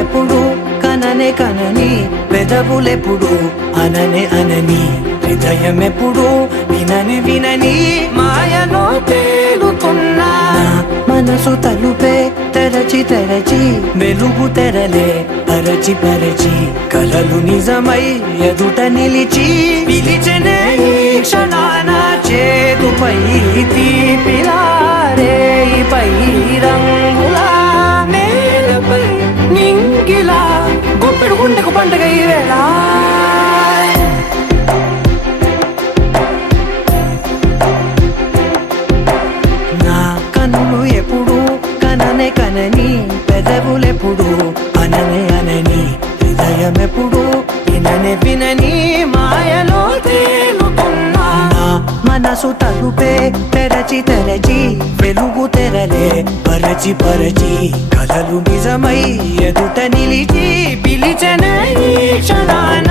ఎప్పుడు కననే కనని పెదవులెప్పుడు అననే అనని హృదయం ఎప్పుడు వినని వినని మాయలో తేలుతున్నా మనసు తలుపే తెరచి తెరచి వెలుగు తెరలే పరచి పరచి కలలు నిజమై ఎదుట నిలిచి పిలిచనే క్షణాన చేతుపై తీపిలారే పై రంగులా నేలపై నింగిలా గుప్పెడు గుండెకు పండుగ ఈ వేళ నా కన్నులు ఎప్పుడు కననే కనని పెదవులెప్పుడు అననే అనని హృదయం ఎప్పుడు విననే వినని మాయలో తేలుతున్నా మనసు తలుపే తెరచి తెరచి వెలుగు తెరలే పరచి పరచి కలలు నిజమై ఎదుట నిలిచి పిలిచనే క్షణాన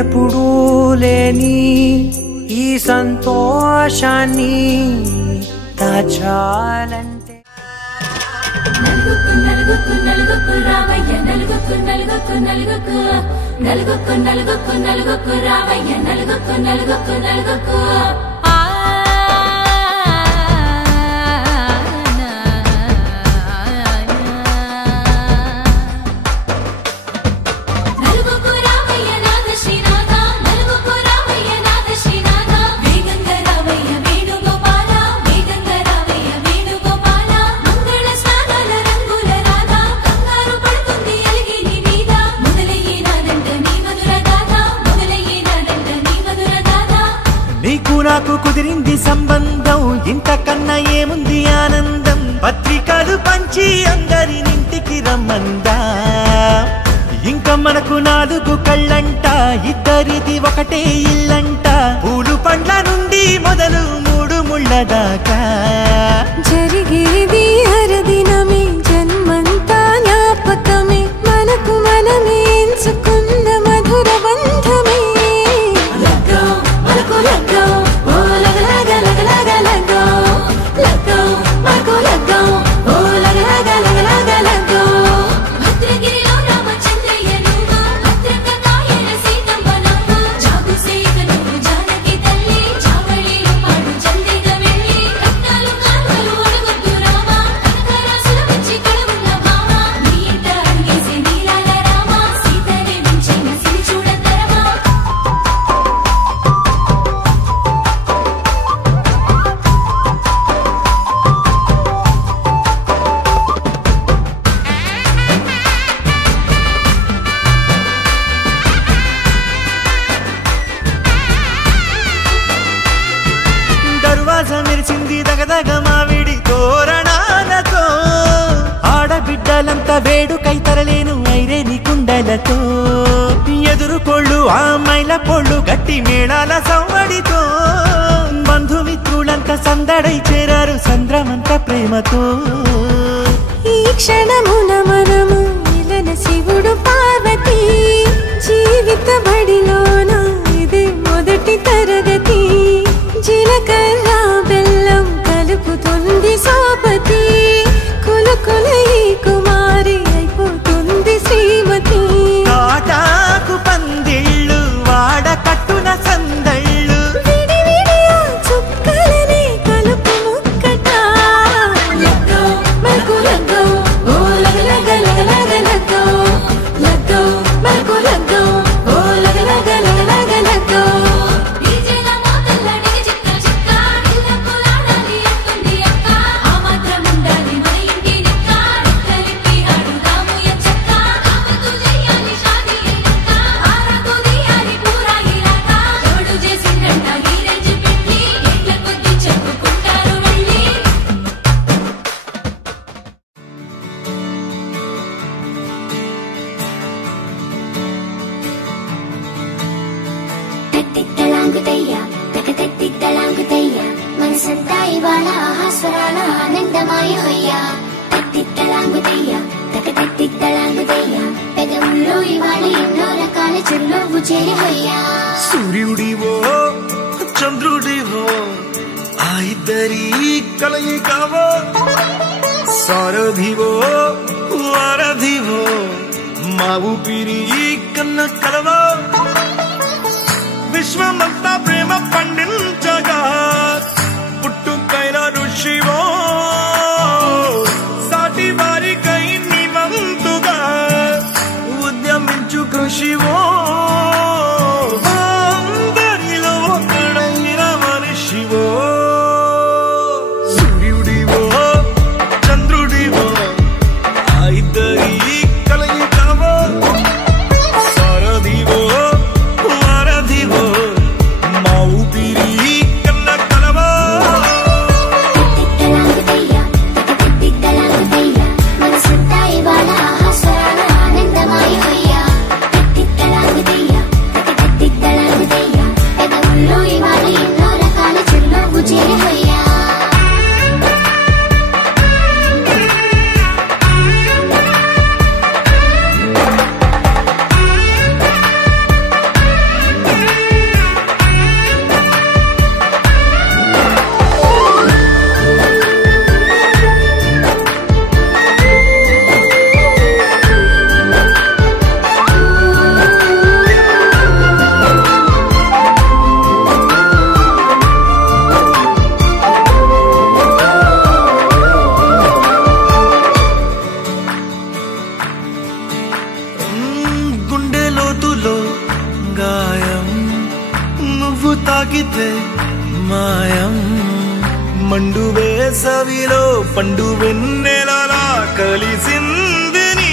ఎప్పుడూ లేని ఈ సంతోషాన్ని దాచాలంటే నలుగుకు నలుగుకు రావయ్య నలుగుకు నలుగుకు నలుగుకు నలుగుకు నలుగుకు నలుగుకు రావయ్య నలుగుకు నలుగుకు నలుగుకు నాకు కుదిరింది సంబంధం ఇంతకన్నా ఏముంది ఆనందం పత్రికలు పంచి అందరినింటికి రమ్మందా ఇంకా మనకు 4 కళ్ళంట ఇద్దరిది ఒకటే ఇల్లంట పూలు పండ్ల నుండి మొదలు 3 ముళ్ళ దాకా జరిగేది హరదినమే జన్మంతా జ్ఞాపకమే మనకు మనమే ఎంచుకున్న మధుర బంధమే మెరిసింది దగదగ మావిడి తోరణాలతో ఆడబిడ్డలంతా వేడుకై తరలేను ఐరేని కుండలతో ఎదురుకోళ్ళు ఆ మైల పొళ్ళు గట్టి మేళాల సవ్వడితో బంధుమిత్రులంతా సందడై చేరారు సంద్రమంతా ప్రేమతో ఈ క్షణమున మనము మిలన శివుడు పార్వతి జీవిత బడిలోన ఇది మొదటి తరగతి జీలకర్ర బెల్లం కలుపుతుంది సోపతి కులకుల ఈ కుమారి అయిపోతుంది శ్రీమతి కాటాకు పందిళ్ళు వాడ కట్టున సందళ్ళు విడివిడియా చుక్కలనే కలుపు ముక్కట లగ్గో మనకు లగ్గో ఓ లగ లగ లగ లగ లగ్గో లగ్గో మనకు లగ్గో ఓ లగ లగ లగ లగ లగ్గో మనసంతా ఇవాళ ఆహా స్వరాల ఆనందమాయమయ్యా తత్తిత్తలాంగుదయ్యా తకతత్తిత్తలాంగుదయ్యా పెదవుల్లో ఇవాళ ఎన్నో రకాల చిరునవ్వు చేరవయ్యా సూర్యుడివో చంద్రుడివో ఆ ఇద్దరి కలయికవో సారథివో వారధివో మా ఊపిరి కన్న కలవో విశ్వమంతా ప్రేమ పండించగా పుట్టుకైన ఋషివో సాటి వారికై నిమంతుగా ఉద్యమించు కృషివో అందరిలో ఒకడైన మనిషివో సూర్యుడివో చంద్రుడివో ఆ ఇద్దరి కలయికవో సారథివో వారధివో మా ఊపిరి కన్న కలవో తత్తిత్తలాంగుదయ్యా తకతత్తిత్తలాంగుదయ్యా మనసంతా ఇవాళ స్వరాల ఆనందమాయమయ్యా తత్తిత్తలాంగుదయ్యా తకతత్తిత్తలాంగుదయ్యా పెదవుల్లో ఇవాళ ఎన్నో రకాల చిరునవ్వు చేరవయ్యా గుండె లోతులో గాయం నువ్వు తాకితే మాయం మండు వేసవిలో పండు వెన్నెలలా కలిసింది నీ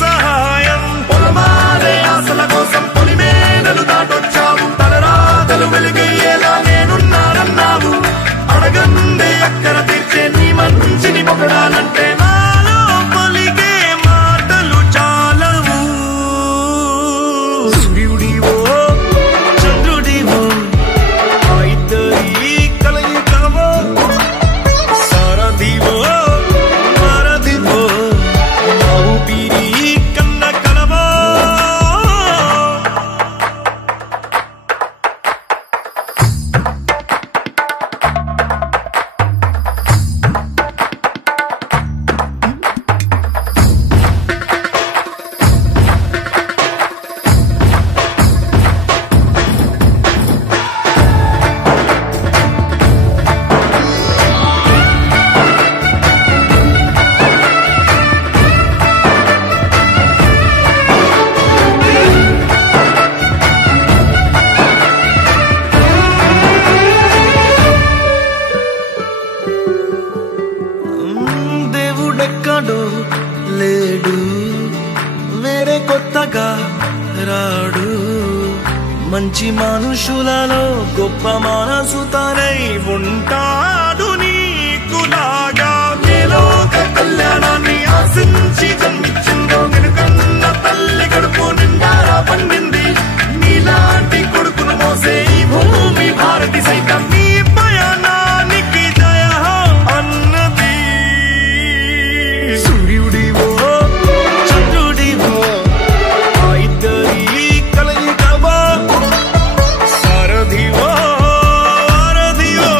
సహాయం పొలమారే ఆశల కోసం పొలిమేనలు దాటొచ్చావు తలరాతలు వెలుగయ్యేలా నేనున్నానన్నావు అడగందే అక్కర తీర్చే నీ మంచిని పొగడాలంటే నాలో పలికే మాటలు చాలవు సూర్యుడివో చంద్రుడివో ఆ ఇద్దరి కలయికవో సారథివో వారధివో మా ఊపిరి కన్న కలవో దేవుడెక్కడో లేడు వేరే కొత్తగా రాడు మంచి మనుషులలో గొప్ప మనసు తనై ఉంటాడు నీకులాగా నీలోక కళ్యాణాన్ని ఆశించి జన్మించిందో వెనుకన్న తల్లి కడుపు నిండారా పండింది నీలాంటి కొడుకును మోసే ఈ భూమి భారతి సైతం నీ పయనానికి జయ అన్నది సూర్యుడివో చంద్రుడివో ఆ ఇద్దరి కలయికవో సారథివో వారధివో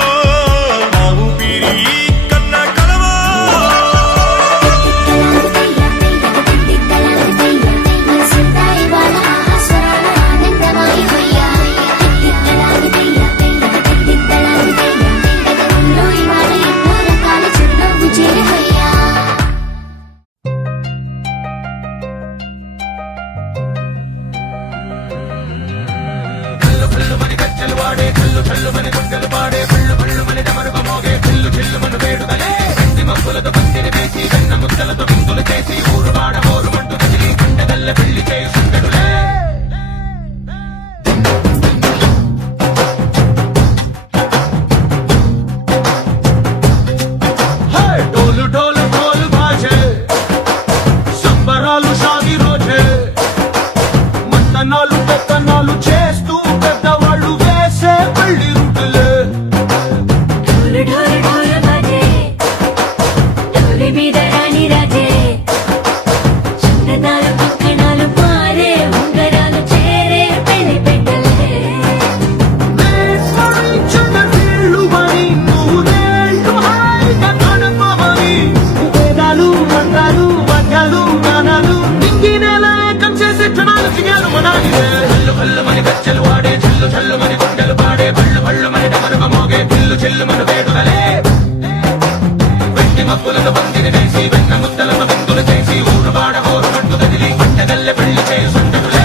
మప్పులను పందిరి వేసి వెన్న ముద్దలను విందులు చేసి ఊరువాడ హోరు పట్టు కదిలి పంటగల్లె పెళ్లి చేసుంటడులే.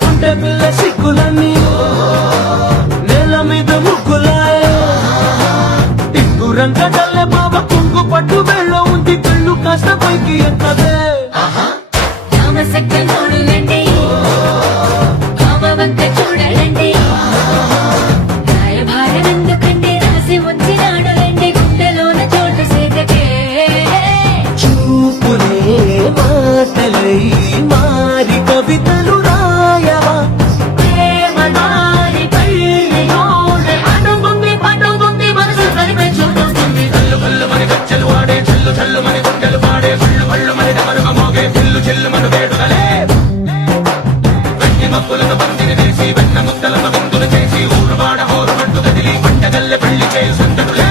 పుంటె పిల్ల సిక్కులన్నీ నేల మీద ముగ్గులాయ టింగురంగ డల్లె బాబ కుంగు పట్టు వెళ్ళ ఉంది కళ్ళు కాస్త పైకి ఎక్కదే రామసక్కనోడులండి కామవంక చూడలండి రాయభారం ఎందుకండి రాసి ఉంచినాడులండి గుండెలోన చోటు సేదకే చూపులే మాటలై మారి కవితలు మప్పులను పందిరి వేసి వెన్న ముద్దలను విందులు చేసి ఊరువాడ హోరు పట్టు కదిలి పంటగల్లె పెళ్లి చేసుంటడులే.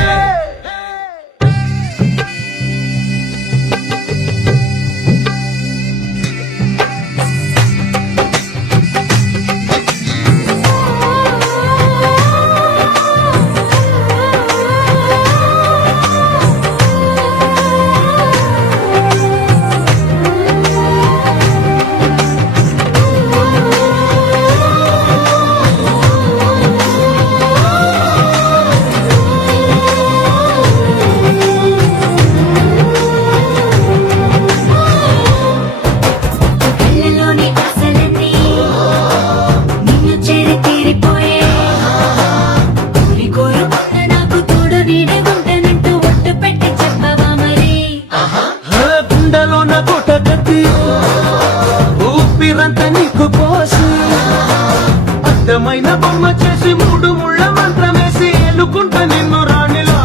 అందమైన బొమ్మ చేసి మూడు ముళ్ళ మంత్రమేసి ఎలుకుంట నిన్ను రాణిలా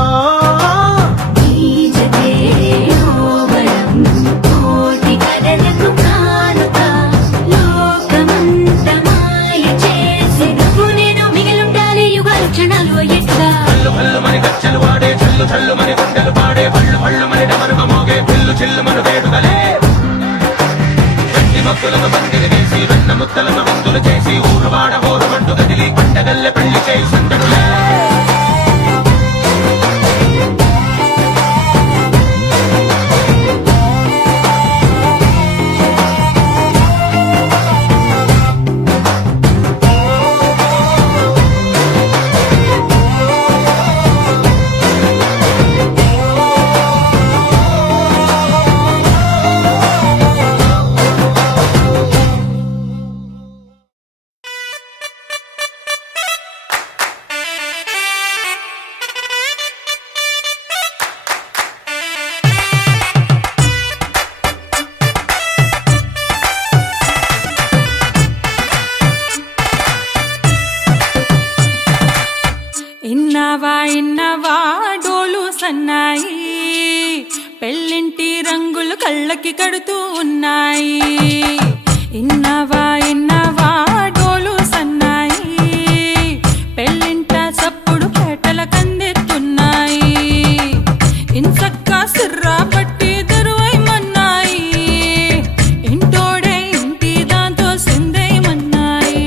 గచ్చలు వాడే చల్లు చల్లు మని గుండెలు పాడే పళ్ళు పళ్ళు మని డమరుగ మోగే పిల్లు చిల్లు మను వేడుదలే. వెండి మప్పులను పందిరి వేసి వెన్న ముద్దలను విందులు చేసి ఊరువాడ హోరు పట్టు కదిలి పంటగల్లె పెళ్లి చేసుంటడులే. ఇన్నవా డోలు సన్నాయి పెళ్ళింటి రంగులు కళ్ళకి కడుతూ ఉన్నాయి. ఇన్నవా డోలు సన్నాయి పెళ్ళింట సప్పుడు పేటల కందెత్తున్నాయి. ఇన్సక్క సిర్రా పట్టి దరువైమన్నాయి ఇంటోడే ఇంటి దాంతో సిందేయమన్నాయి.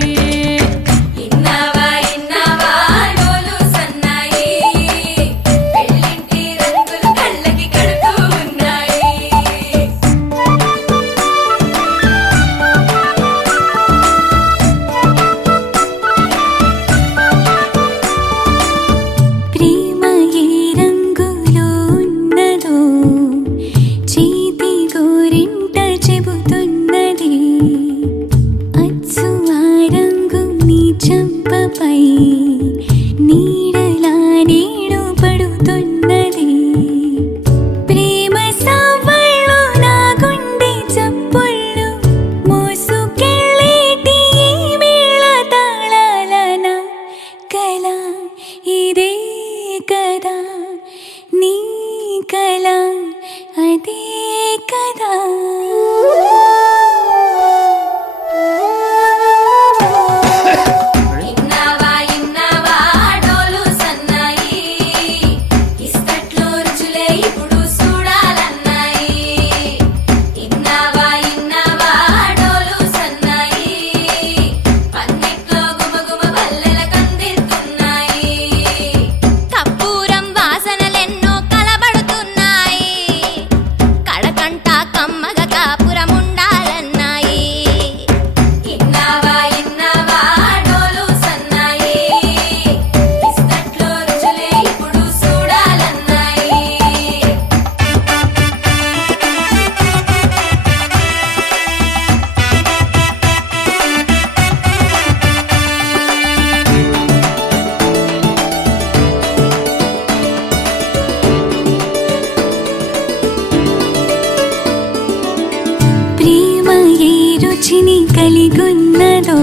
ఏ రుచిని కలిగున్నదో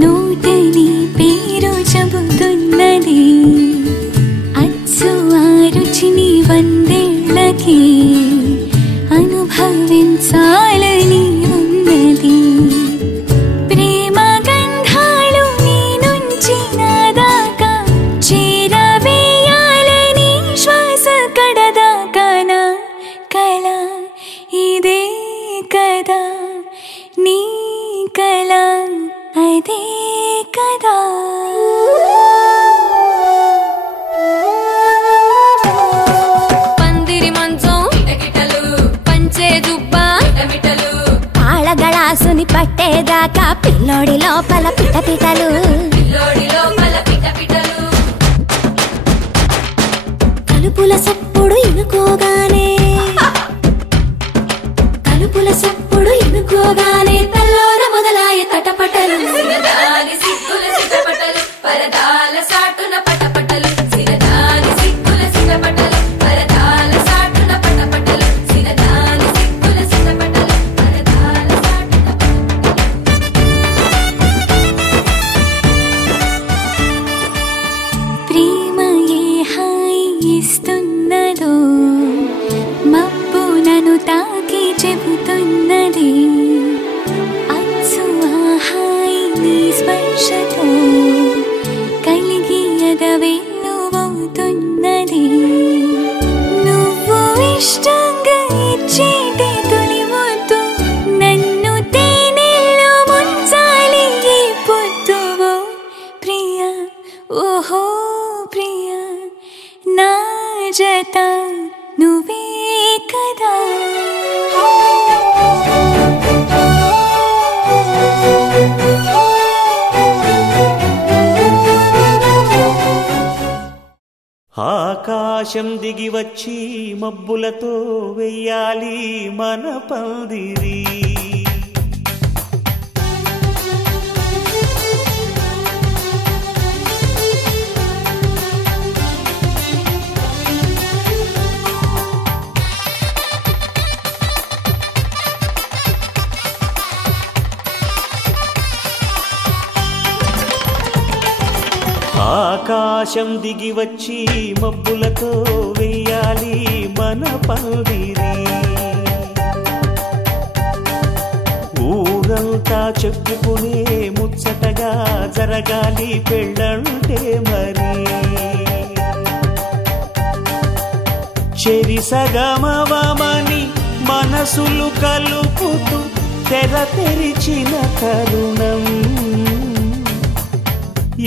నోటని పేరు చెబుతున్నది అచ్చు ఆ రుచిని వందేళ్ళకి అనుభవించాలని ఉన్నది ప్రేమ గంధాలు నీ నుంచి నా దాకా చేరవేయాలని శ్వాస కడదాకా నా కళ ఇదే కదా నీ కళ అదే కదా పందిరి మంచం పంచే జుబ్బా ఆళగళాసుని పట్టేదాకా పిల్లోడి లోపల పిటపిటలు కలుపుల సప్పుడు ఇనుకోగానే తల్లోన మొదలాయ తటపటలు పరదాల సాటున పటపటలు సిరదాని సిగ్గుల సిటపటలు పరదాల సాటున పటపటలు సిరదాని సిగ్గుల సిటపటలు పరదాల సాటున ప్రేమ ఏ హాయి ఇస్తున్నదో మబ్బు నన్ను తాకి చెబుతున్నది అచ్చు ఆ హాయి నీ స్పర్శతో కలిగి ఎదవెన్నువవుతున్నది నువ్వు ఇష్టంగా ఇచ్చేటి తొలి ముద్దు నన్ను తేనెల్లో ముంచాలి ఈ పొద్దువో ప్రియా ఓహో ప్రియా నా జత నువ్వే కదా ఆకాశం దిగి వచ్చి మబ్బులతో వెయ్యాలి మన పందిరి ఆకాశం దిగి వచ్చి మబ్బులతో వెయ్యాలి మన పందిరి ఊరంతా చెప్పుకునే ముచ్చటగా జరగాలి పెళ్ళంటే మరి చెరి సగమవమని మనసులు కలుపుతూ తెర తెరిచిన తరుణం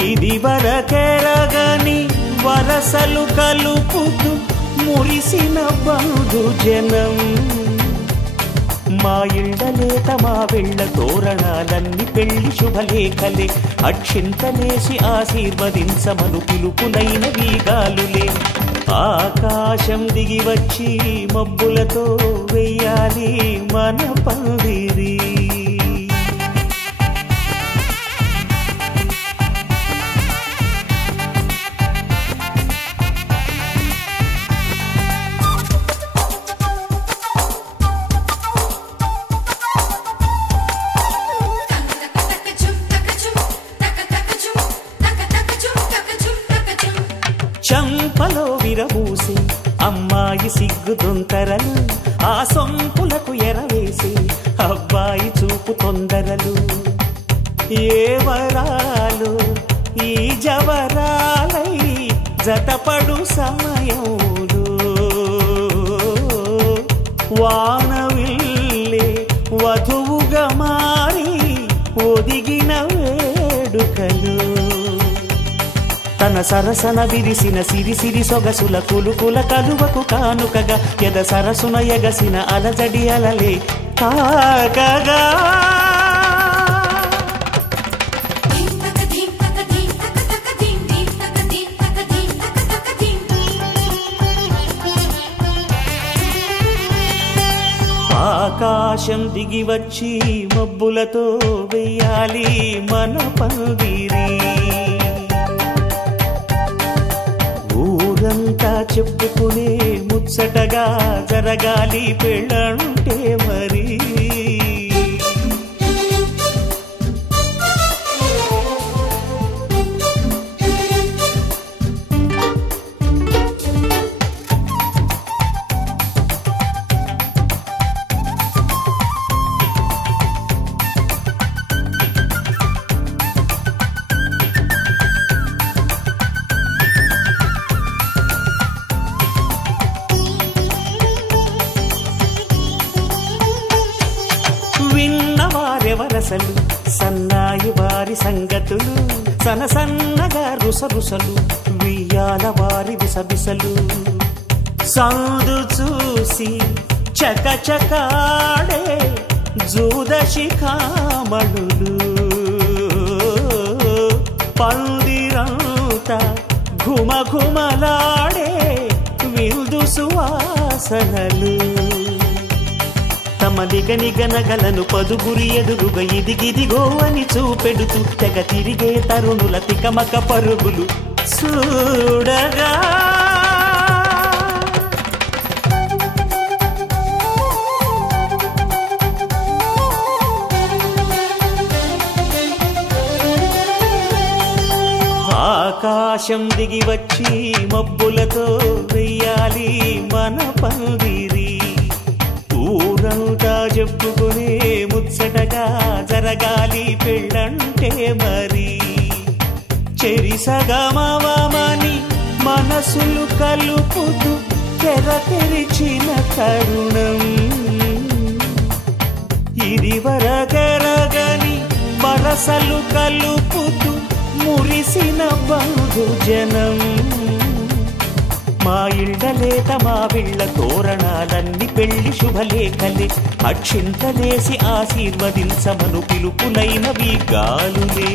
ఇది వరకెరగని వరసలు కలుపుతూ మురిసిన బంధు జనం మా ఇళ్ళలేత మా వెళ్ళ తోరణాలన్నీ పెళ్లి శుభలేఖలే అక్షింతలేసి ఆశీర్వదించమను పిలుపులైన వీగాలులే ఆకాశం దిగి వచ్చి మబ్బులతో వెయ్యాలి మన పందిరి చంపలో విరబూసి అమ్మాయి సిగ్గుదొంతరలు ఆ సొంపులకు ఎరవేసి అబ్బాయి చూపు తొందరలు ఏ వరాలు ఈ జవరాలై జతపడు సమయంలో వానవిల్లే వధువుగా మారి ఒదిగిన వేడుకలు తన సరసన విరిసిన సిరిసిరి సొగసుల కులుకుల కలువకు కానుకగా ఎద సరసున ఎగసిన అలజడి అలలే తాకగా ఆకాశం దిగి వచ్చి మబ్బులతో వెయ్యాలి మన పందిరి ఊరంతా చెప్పుకునే ముచ్చటగా జరగాలి పెళ్ళంటే మరి వరసలు సన్నాయి వారి సంగతులు సనసన్నగా రుసరుసలు వియ్యాల వారి విసబిసలు సందు చూసి చకచకాడే జూదశిఖామణులు పందిరంతా ఘుమఘుమలాడే విందు సువాసనలు తమ నిగనిగనగలను పదుగురి ఎదురుగా ఇదిగిదిగో అని చూపెడుతూ తెగ తిరిగే తరుణుల తికమక పరుగులు చూడగా ఆకాశం దిగి వచ్చి మబ్బులతో వెయ్యాలి మన పందిరి ఊరంతా చెప్పుకునే ముచ్చటగా జరగాలి పెళ్ళంటే మరి చెరిసగమవమని మనసులు కలుపుతూ తెర తెరిచిన తరుణం ఇది వరగరగని వరసలు కలుపుతూ మురిసిన బంధుజనం మా ఇళ్ళలేత మా విళ్ళ తోరణాలన్నీ పెళ్లి శుభలేఖలే అక్షింతలేసి ఆశీర్వదించమను పిలుపులైనవి గాలులే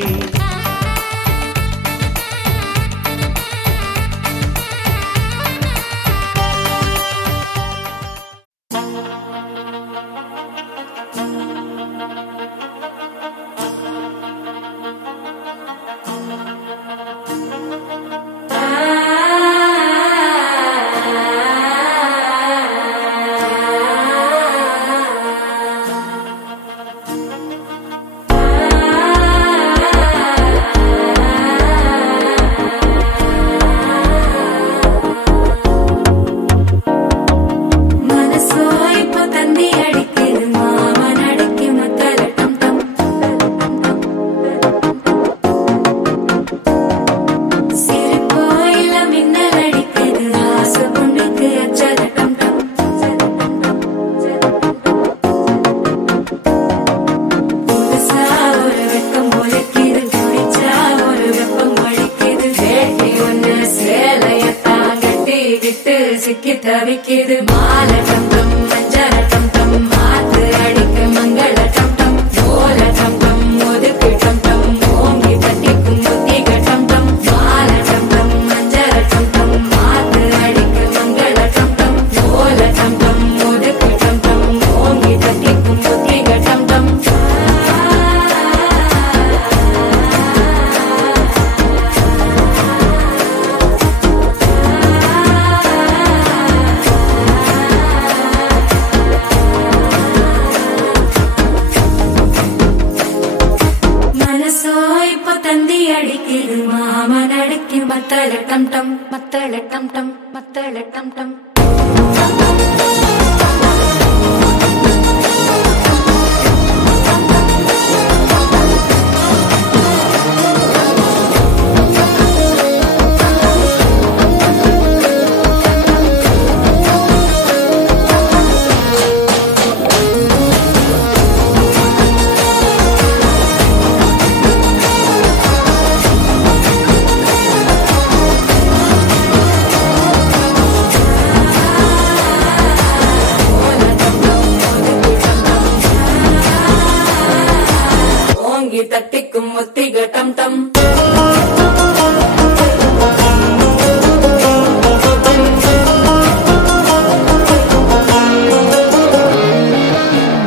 தவிக்கிது மாலை டம்டம் மஞ்சள டம்டம் மாத்து அடிக்க மங்கள டம்டம் ஓல டம்டம் ஒதுக்கு டம்டம் ஓங்கி தட்டிக்கும் புத்திக டம்டம் மாலை டம்டம் மஞ்சள டம்டம் மாத்து அடிக்க மங்கள டம்டம் ஓல டம்டம் ஒதுக்கு டம்டம் ஓங்கி தட்டிக்கும் புத்திக டம்டம் மத்தள டம்டம் மத்தள டம்டம் மத்தள டம்டம் தட்டிக்கும் முத்திக டம்டம்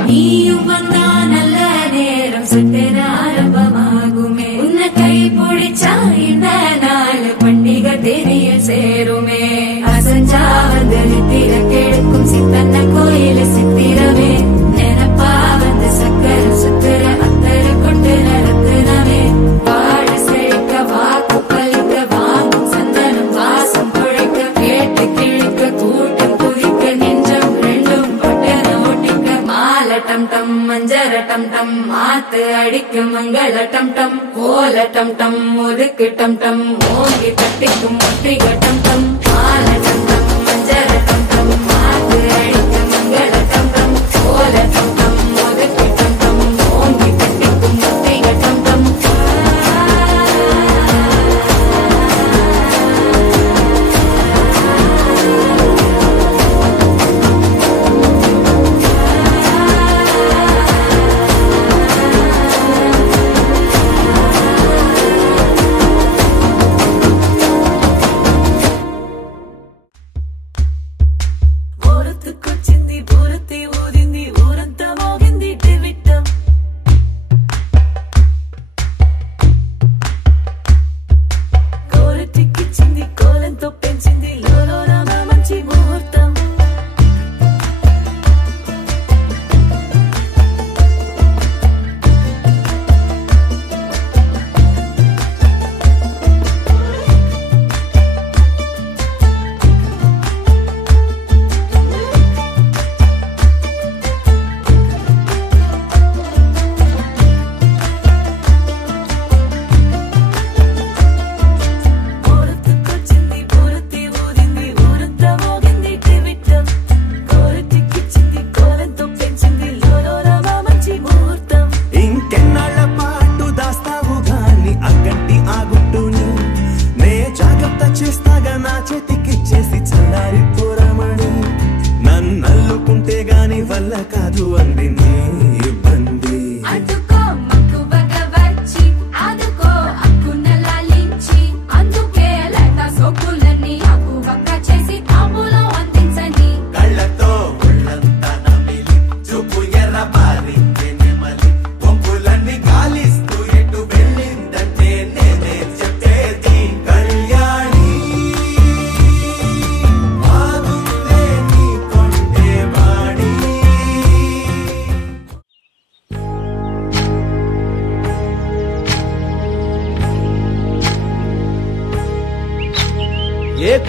நீயும் வந்தா நல்ல நேரம் சட்டென ஆரம்பமாகுமே உன்னை கை பிடிச்சா இந்த நாள் பண்டிகை தெரிய சேருமே அசஞ்சா வந்து நித்திர கெடுக்கும் சித்தன்ன கோயில சித்திரமே நினப்பா வந்து சக்கர சுத்திர அத்தர கொண்டு நடத்துனவே வாழ செழிக்க வாக்கு பலிக்க வாங்கும் சந்தனம் வாசம் குழைக்க கேட்டு கிழிக்க கூட்டம் குதிக்க நெஞ்சம் ரெண்டும் பட்டன ஓட்டிக்க மாலை டம்டம் மஞ்சர டம்டம் மாத்து அடிக்க மங்கள டம்டம் ஓல டம்டம் ஒதுக்கு டம்டம் ஓங்கி தட்டிக்கும் முத்திக டம்டம் மாலை டம்டம் மஞ்சர டம்டம் மாத்து அடிக்க மங்கள டம்டம் ஓல டம்டம் ஒதுக்கு டம்டம் ஓங்கி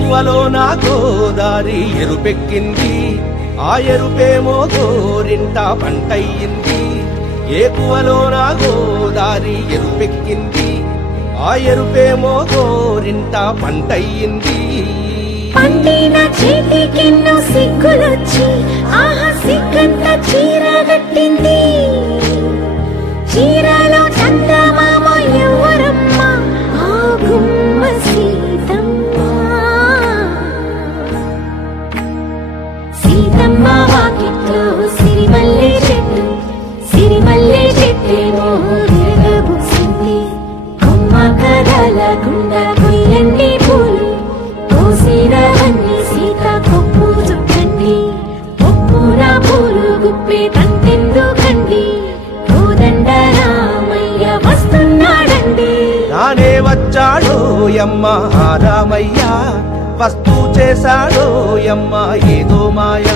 ఏకువలో నా గోదారి ఎరుపెక్కింది, ఆ ఎరుపేమో గోరింట పంటయ్యింది. ఏకువలో నా గోదారి ఎరుపెక్కింది, ఆ ఎరుపేమో గోరింట పంటయ్యింది. పండిన చేతికెన్నో సిగ్గులొచ్చి ఆహా సిగ్గంత చీర కట్టింది. చీరలో చందమామ ఎవరమ్మ, ఆ గుమ్మ సీతమ్మ. సీతమ్మ వాకిట్లో సిరిమల్లె చెట్టు, సిరిమల్లె చెట్టేమో తిరగబూసింది. కొమ్మ కదలకుండా కొయ్యండి పూలు, కోసిరవన్నీ సీత కొప్పు చుట్టండి. కొప్పున పూలు గుప్పే తంతెందుకండి, కోదండ రామయ్య వస్తున్నాడండి. రానే వచ్చాడో యమ్మ ఆ రామయ్య, వస్తూ చేశాడో యమ్మ ఏదో మాయ.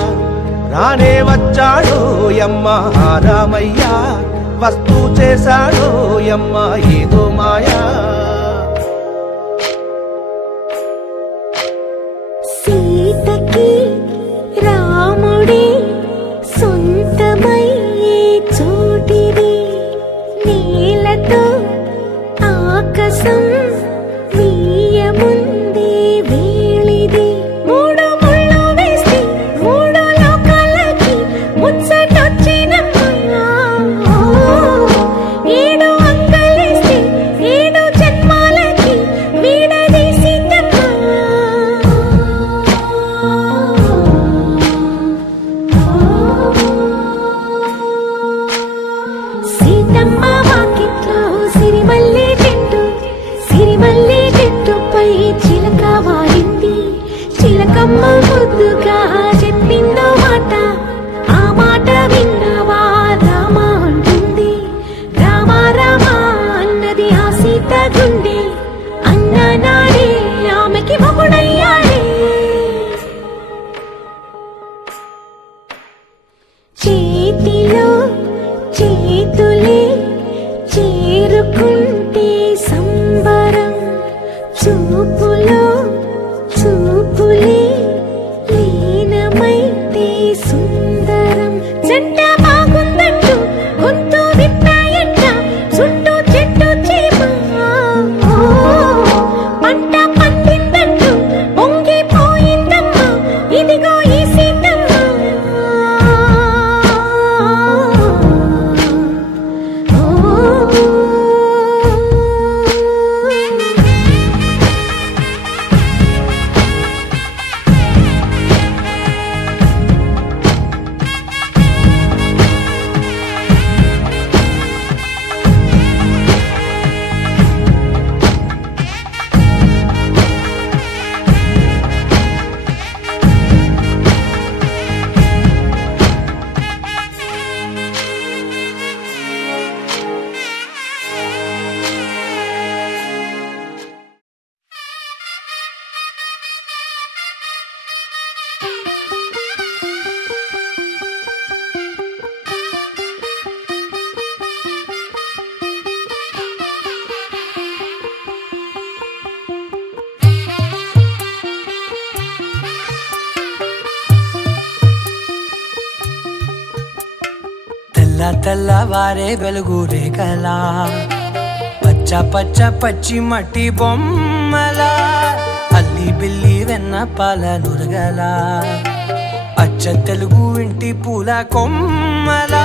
రానే వచ్చాడో యమ్మ ఆ రామయ్య, వస్తూ చేశాడో యమ్మ ఏదో మాయా. సీతకి రాముడే సొంతమయ్యే చోటిది, నేలతో ఆకాశం వీయముందే వేళిది. మూడు ముళ్ళు వేస్తే మూడు లోకాలకి ముచ్చటొచ్చినమ్మా. ఏడు అంకలేస్తే ఏడు జన్మాలకి వీడదీసిందమ్మా. సీతమ్మ వాకిట్లో సిరిమల్లె చెట్టు, సిరిమల్లె చెట్టుపై చిలక వాలింది. చిలకమ్మ ముద్దుగా చెప్పిందో మాట, ఆ మాట విన్నవా రామ అంటుంది. రామ రామ అన్నది ఆ సీత గుండె, అన్న నాడే ఆమెకి మొగుడయ్యాడే. చేతిలో చేతులే చేరుకుంటే సంబరం, చూపులో చూపులే లీనమైతే సుందరం. జంట బాగుందంటూ గొంతు విప్పాయంట చుట్టూ చెట్టు చేమ. పంట పండిందంటూ పొంగిపోయిందమ్మా, ఇదిగో ఈ సీతమ్మ. తెల్లవారే వెలుగు రేఖలా, పచ్చ పచ్చ పచ్చి మట్టి బొమ్మలా, అల్లి బిల్లి వెన్న పాల నురగలా, అచ్చ తెలుగు ఇంటి పూల కొమ్మలా.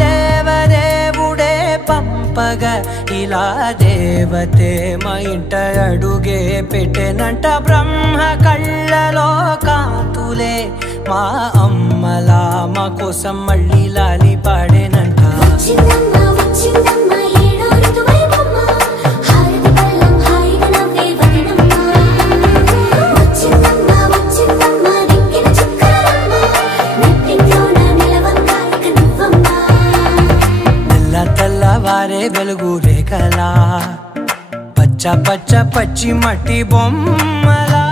దేవదేవుడే పంపగా ఇలా దేవతే మా ఇంట అడుగే పెట్టెనంట. బ్రహ్మ కళ్ళలో కాంతులే మా అమ్మలా, మా కోసం మళ్ళీ లాలి పాడేనంట. తెల్లవారే వెలుగు రేఖలా, పచ్చ పచ్చ పచ్చి మట్టి బొమ్మలా.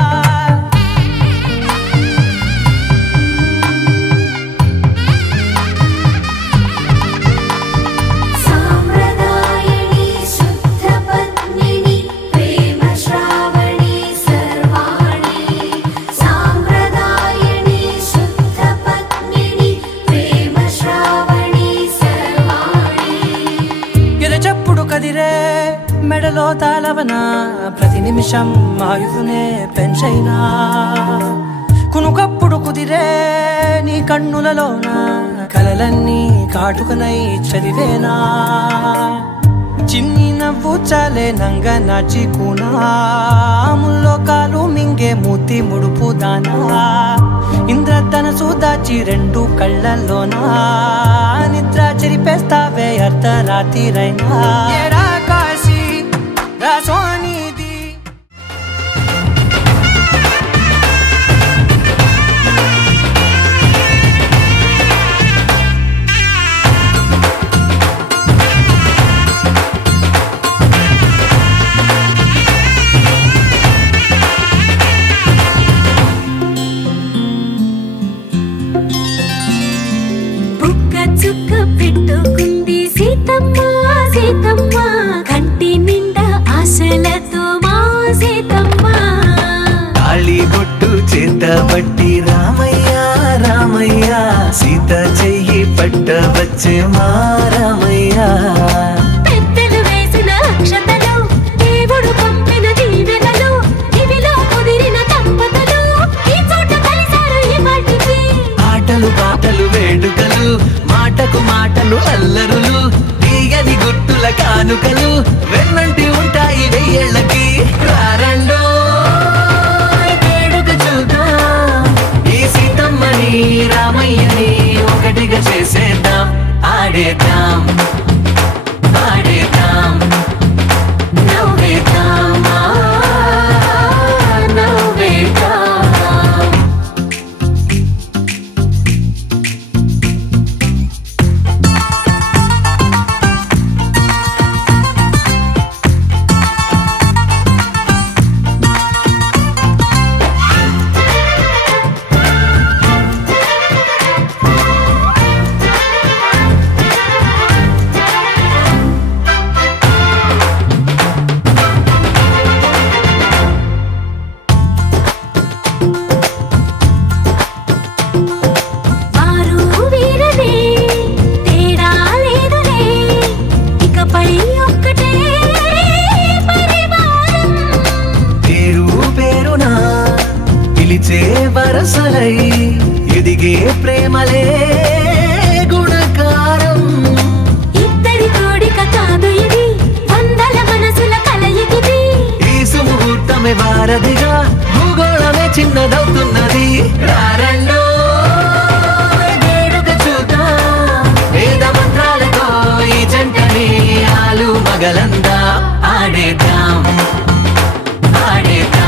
శుద్ధ పద్మిని ప్రేమ శ్రావణి సర్వాణి కుదిరే మెడలో తాళవన ప్రతి నిమిషం ఆయువునే పెంచైనా కునుకప్పుడు కుదిరే నీ కన్నులలోన కలలన్నీ కాటుకనై చదివేనా చిన్ని నవ్వు చాలే నంగ నాచి కూనాముల్లో కాలు మింగే మూతి ముడుపు దానా ఇంద్రధనసు దాచి రెండు కళ్ళల్లోనా నిద్ర చెరిపేస్తావే అర్ధరాత్రిరైనా ఏరా కాశీ రాసోనిది బట్టి రామయ్య రామయ్య సీత చెయ్యి పట్ట వచ్చే మా రామయ్య పెద్దలు వేసిన అక్షతలు దేవుడు పంపిన దీవెనలు ఇవిలో కుదిరిన దంపతులు ఈ చోట కలిసారు ఈ మాటికి ఆటలు పాటలు వేడుకలు మాటకు మాటలు అల్లరులు తీయని గుట్టుల కానుకలు వెన్నంటి ఉంటాయి వెయ్యేళ్ళకి రారండో రామయ్యని ఒకటిగా చేసేద్దాం ఆడేద్దాం ఆడేద్దాం నవ్వేద్దాం నవ్వేద్దాం వరసలై ఎదిగే ప్రేమలే గుణకారం ఇద్దరి కోడిక కాదు ఇది వందల మనసుల కలయికిది ఈ సుముహూర్తమే వారధిగా భూగోళమే చిన్నదవుతున్నది రారండో వేడుక చూద్దాం వేద మంత్రాలతో ఈ జంటని ఆలు మగలందా ఆడేద్దాం ఆడేద్దాం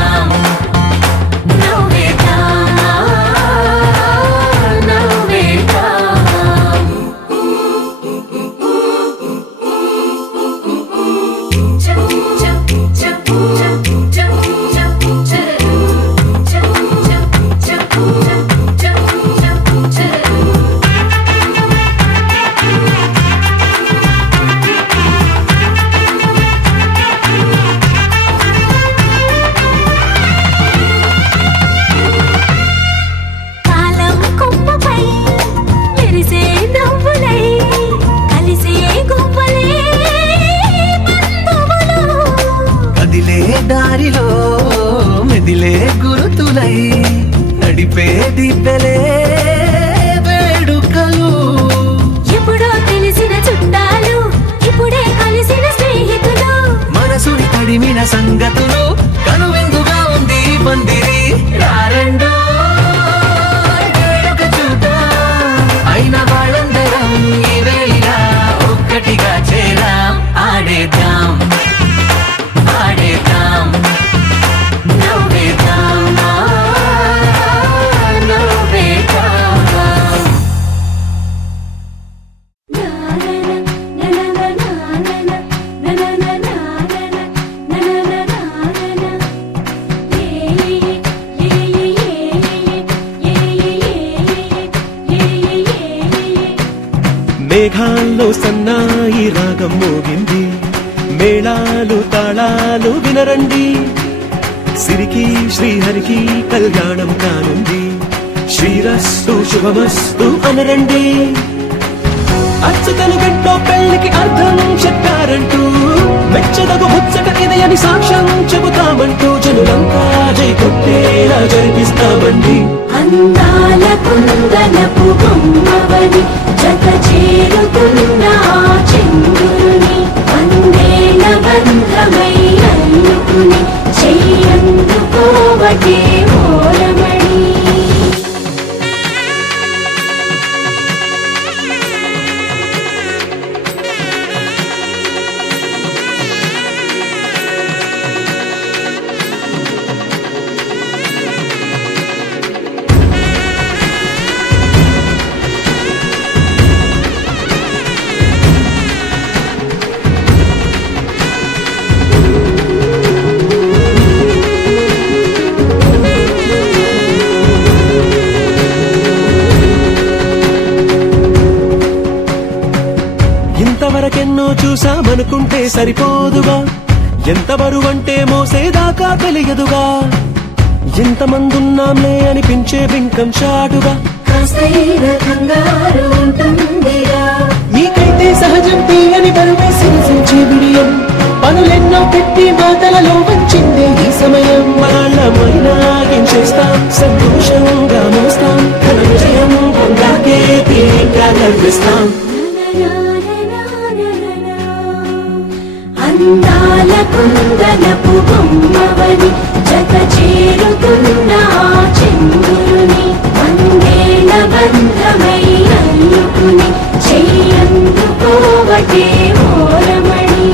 దారిలో మెదిలే గురుతులై నడిపే దిబ్బెలే వేడుకలు ఎప్పుడో తెలిసిన చుట్టాలు ఇప్పుడే కలిసిన స్నేహితులు మనసుని తడిమిన సంగతులు కనువిందుగా ఉంది పందిరి రారండో వేడుక చూద్దాం అయిన వాళ్ళందరం ఈ వేళ ఒక్కటిగా చేరాం ఆడేద్దాం ఆడేద్దాం నవ్వేద్దాం నవ్వేద్దాం మేఘాల్లో సన్నాయి రాగం మోగింది మేళాలు తాళాలు వినరండి సిరికి శ్రీహరికి కళ్యాణం కానుంది శ్రీరస్తు శుభమస్తు అనరండి అచ్యుత తెలుగంటో పెళ్లికి అర్థం చెప్పారంటూ మెచ్చదగు ముచ్చట ఇది అని సాక్ష్యం చెబుతామంటూ జనులంతా జై కొట్టేలా జరిపిస్తామండి. అందాల కుందనపు బొమ్మవని జత చేరుకున్న చంద్రుని వందేల బంధమై అల్లుకుని చెయ్యందుకోవటే ఓరమణి. ఇంతవరకెన్నో చూసామనుకుంటే సరిపోదుగా, ఎంత బరువంటే మోసేదాకా తెలియదుగా, ఎంతమందున్నాంలే అనిపించే బింకం చాటుగా మీకైతే సహజం తీయని బరువే సిరిసించే బిడియం, పనులెన్నో పెట్టి మాటలలో వచ్చిందే ఈ సమయం. వాళ్ళమైనా ఏం చేస్తాం, సంతోషంగా మోస్తాం, ఘన విజయం పొందాకే తీరిగ్గా గర్విస్తాం. అందాల కుందనపు బొమ్మవని జత చేరుకున్న చంద్రుని వందేల బంధమై అల్లుకుని చెయ్యందుకోవటే ఓరమణి.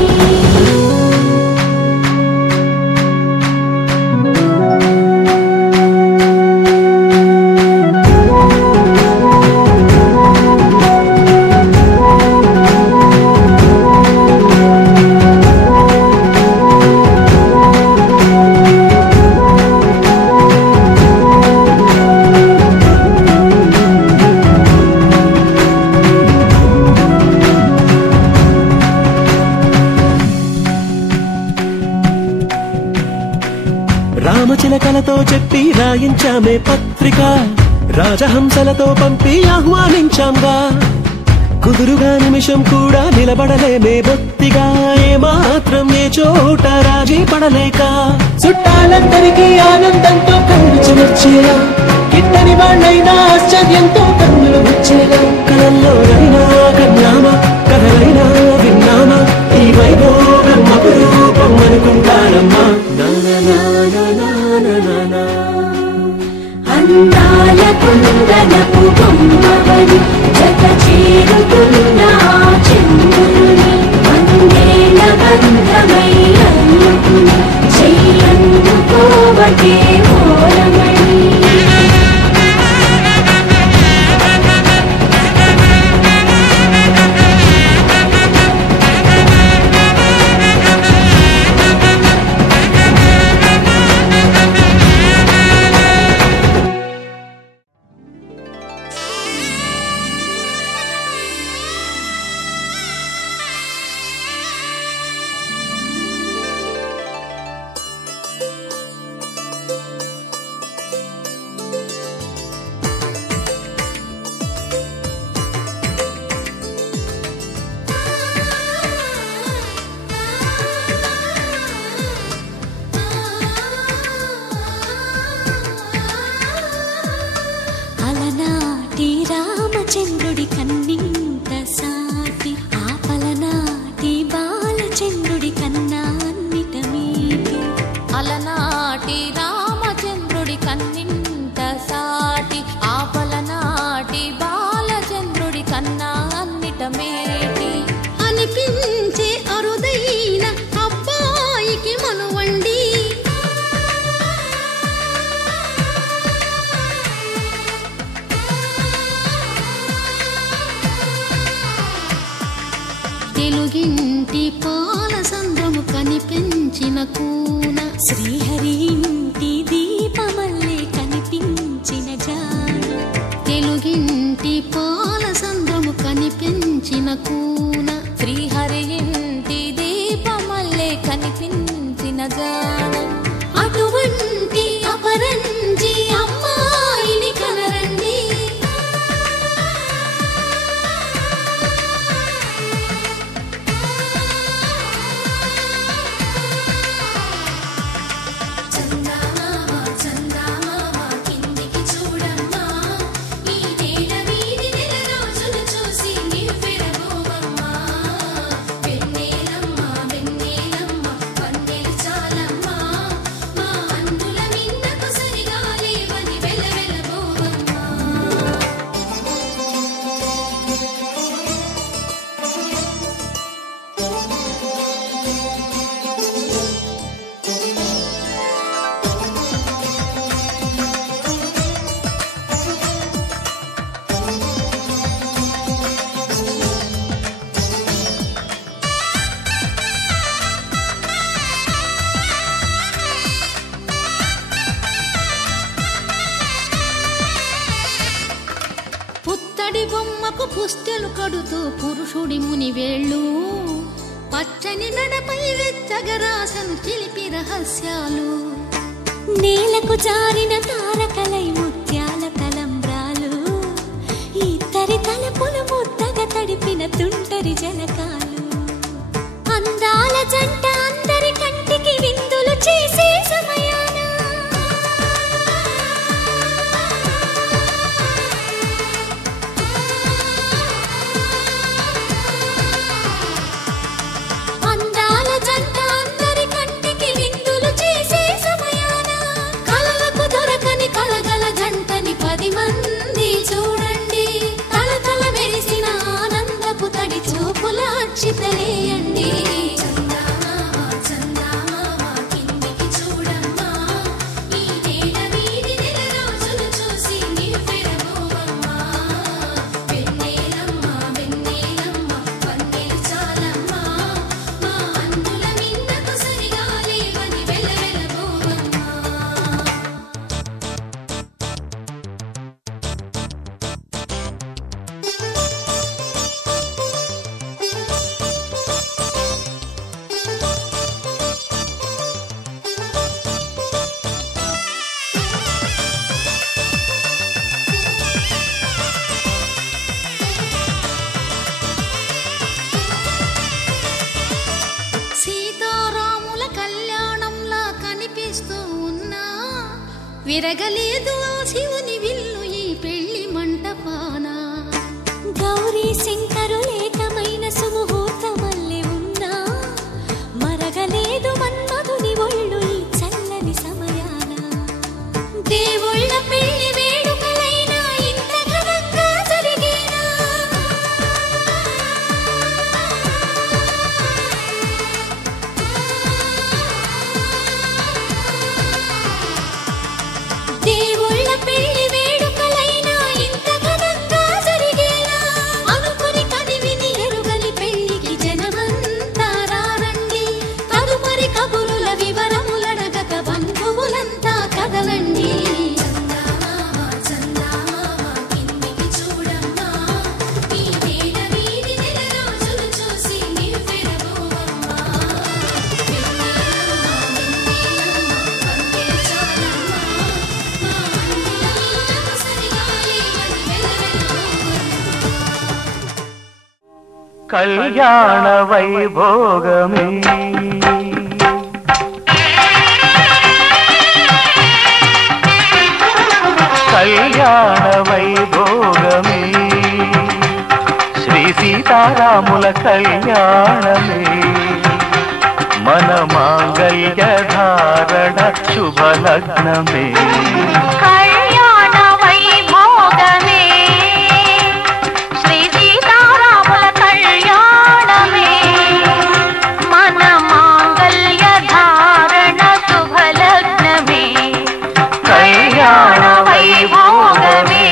రామచిలకలతో చెప్పి రాయించామే పత్రిక, రాజహంసలతో పంపి ఆహ్వానించాంగా, కుదురుగా నిమిషం కూడా నిలబడలేమే బొత్తిగా, ఏమాత్రం ఏ చోట రాజీ పడలేక, చుట్టాలందరికీ ఆనందంతో కళ్ళు చెమర్చేలా, గిట్టని వాళ్ళైనా ఆశ్చర్యంతో కన్నులు వచ్చేలా, కలల్లోనైనా కన్నామా కథలైనా విన్నామా, ఈ వైభోగం అపురూపం అనుకుంటానమ్మా. అందాల కుందనపు బొమ్మవని జత చేరుకున్న చంద్రుని వందేల బంధమై అల్లుకుని చెయ్యందుకోవటే ఓరమణి. రామచంద్రుడి కన్నింత సాటి, ఆపలనాటి బాలచంద్రుడి కన్నా అన్నిట మీటి. అలనాటి రామచంద్రుడి కన్నింత సాటి, ఆపలనాటి బాలచంద్రుడి కన్నా అన్నిట మేటి. అనిపించే అరుదైన అబ్బాయికి మనువండి, తెలుగింటి పాల సంద్రము కనిపించిన కూన, శ్రీహరి ఇంటి దీపమల్లే కనిపించిన జాన. తెలుగింటి పాల సంద్రము కనిపించిన కూన, శ్రీహరి ఇంటి దీపమల్లే కనిపించిన జాన. అటువంటి అపరంజి అమ్మాయిని కనరండి. పుస్తెలు కడుతూ పురుషుడి ముని వేళ్ళు పచ్చని నడపై వెచ్చగరాసను చిలిపి రహస్యాలు నేలకు జారిన తారకలై ముత్యాల తలంబ్రాలు ఇద్దరి తలపులు ముద్దగా తడిపిన తుంటరి జలకాలు అందాల జంట అందరి కంటికి విందులు చేసే సమయాన అందాల జంట అందరి కంటికి విందులు చేసే సమయాన కలలకు దొరకని కలగల జంటని 10 మంది చూడండి తలతల మెరిసిన ఆనందపు తడి చూపుల అక్షితలేయండి విరగలేదు శివుని విల్లు ఈ పెళ్లి మంటపాన గౌరీ శంకరులేకమైన సుముహూర్తమల్లె ఉన్నా మరగలేదు మన్మధుని ఒళ్ళు ఈ చల్లని సమయాన దేవుళ్ళ పెళ్లి వేడుకలైనా ఇంత ఘనంగా జరిగేనా దేవుళ్ళ పెళ్లి వేడుకలైనా ఇంత ఘనంగా జరిగేనా అనుకుని కదివిని ఎరుగని పెళ్లికి జనమంతా రారండి తదుపరి కబురుల వివరములడగక బంధువులంతా కదలండి కళ్యాణ వైభోగమే కళ్యాణ వైభోగమే శ్రీ సీతారాముల కళ్యాణమే మన మాంగళ్య ధారణ శుభలగ్నమే కళ్యాణ వైభోగమే శ్రీ సీతారాముల కళ్యాణమే మన మాంగళ్య ధారణ శుభలగ్నమే కళ్యాణ వైభోగమే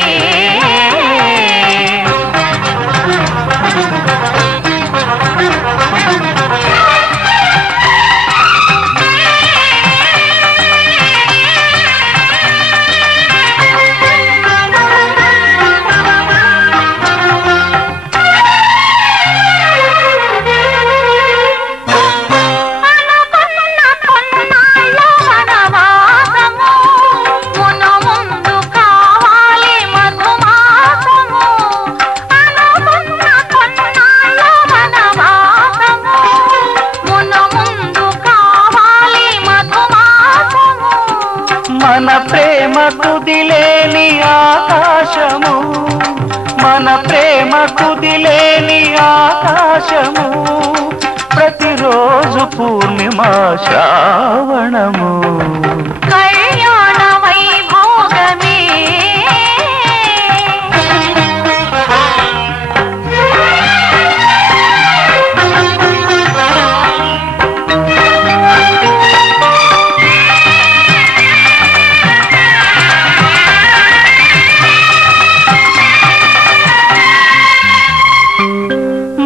మన ప్రేమ కుదిలేని ఆకాశము మన ప్రేమ కుదిలేని ఆకాశము ప్రతిరోజు పూర్ణిమ శ్రావణము కళ్యాణ వైభోగమే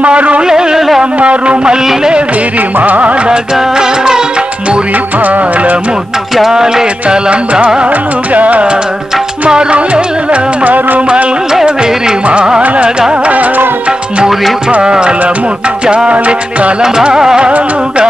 మరులెల్ల మరుమల్లె విరిమాలగా మురిపాల ముత్యాలే తలంబ్రాలుగా మరులెల్ల మరుమల్లె విరిమాలగా మురిపాల ముత్యాలే తలమాలుగా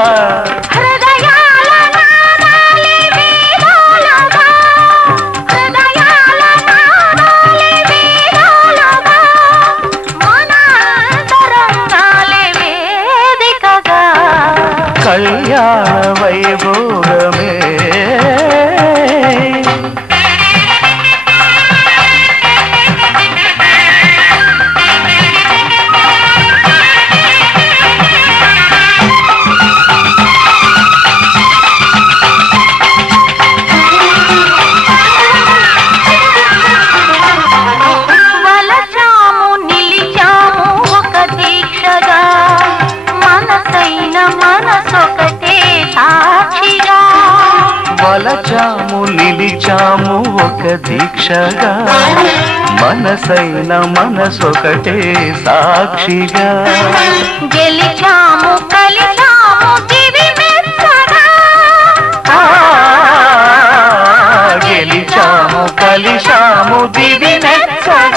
కళ్యాణ వైభోగమే వలచాము నిలిచాము ఒక దీక్షగా మనసైన మనసొకటే సాక్షిగా గెలిచాము కలిసాము దివి మెచ్చగా గెలిచాము కలిసాము దివి మెచ్చగా